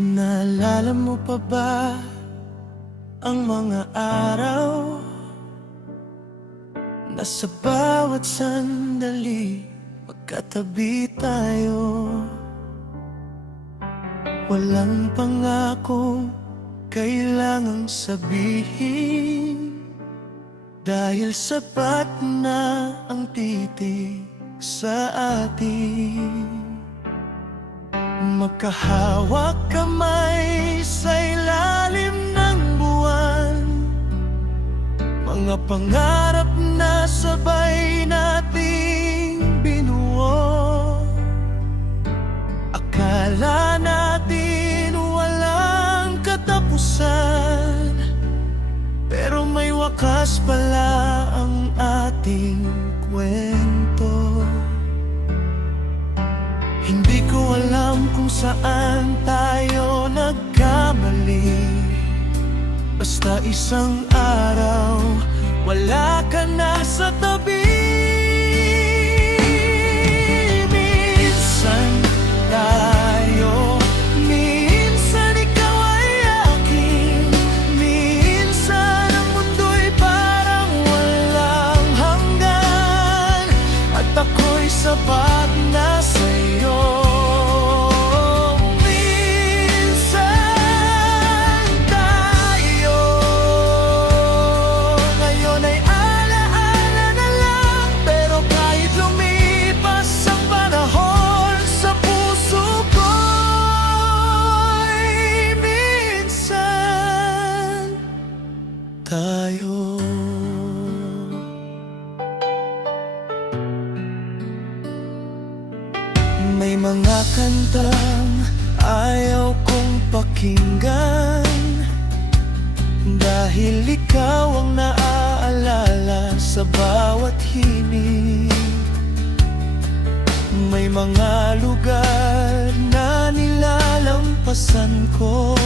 Naalala mo pa ba ang mga araw na sa bawat sandali magkatabi tayo? Walang pangako kailangang sabihin, dahil sapat na ang titig sa atin. Magkahawak kamay sa ilalim ng buwan, mga pangarap na sabay nating binuo. Akala natin walang katapusan, pero may wakas pala ang ating kwento. Hindi ko alam kung saan tayo nagkamali, basta isang araw wala ka na sa tabi. Minsan tayo, minsan ikaw ay akin, minsan ang mundo'y parang walang hanggan, at ako'y sapat na sa'yo. May mga kantang ayaw kong pakinggan, dahil ikaw ang naaalala sa bawat himig. May mga lugar na nilalampasan ko,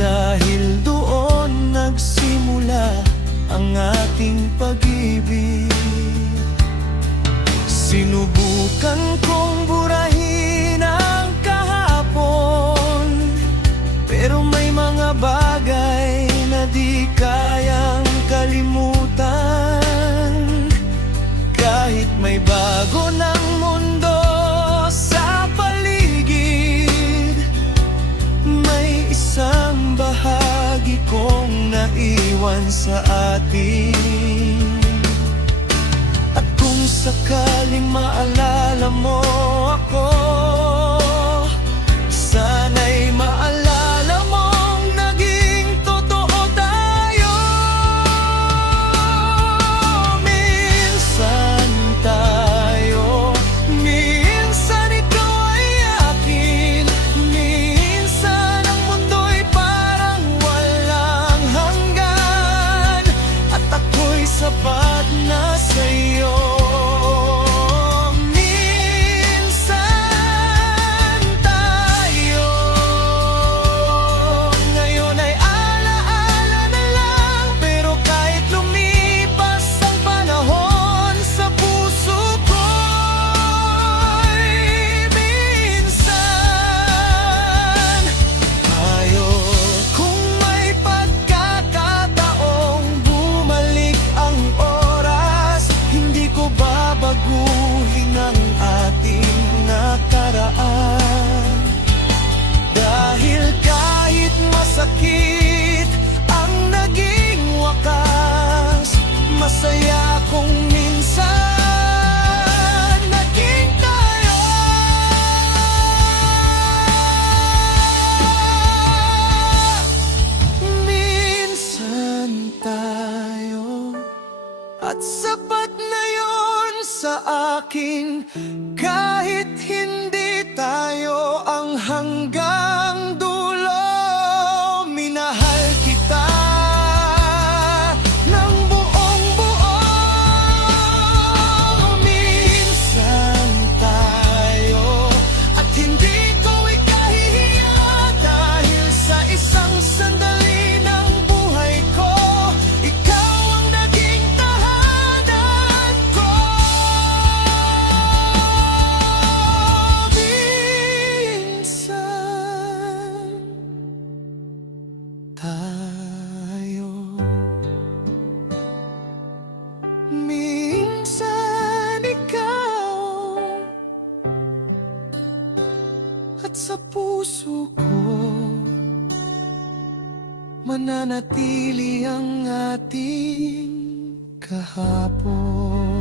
dahil doon nagsimula ang ating pag-ibig. Sinubukan kong burahin ang kahapon, pero may mga bagay na di kayang kalimutan. Kahit may bago ng mundo sa paligid, may isang bahagi kong naiwan sa atin. Sakaling maalala mo ako, sana'y maalala mong naging totoo tayo. Minsan tayo, minsan ikaw ay akin, minsan ang mundo'y parang walang hanggan, at ako'y sapat na sa'yo. Baguhin ang ating nakaraan, dahil kahit masakit ang naging wakas, masaya kung minsan naging tayo. Minsan tayo, at sapat na yun sa akin, kahit hindi tayo ang hanggang dulo. Minahal kita ng buong buo. Minsan tayo, at hindi ko ikahihiya, dahil sa isang sandali ng buhay ko, ikaw ang naging tahanan ko. At sa puso ko mananatili ang ating kahapon.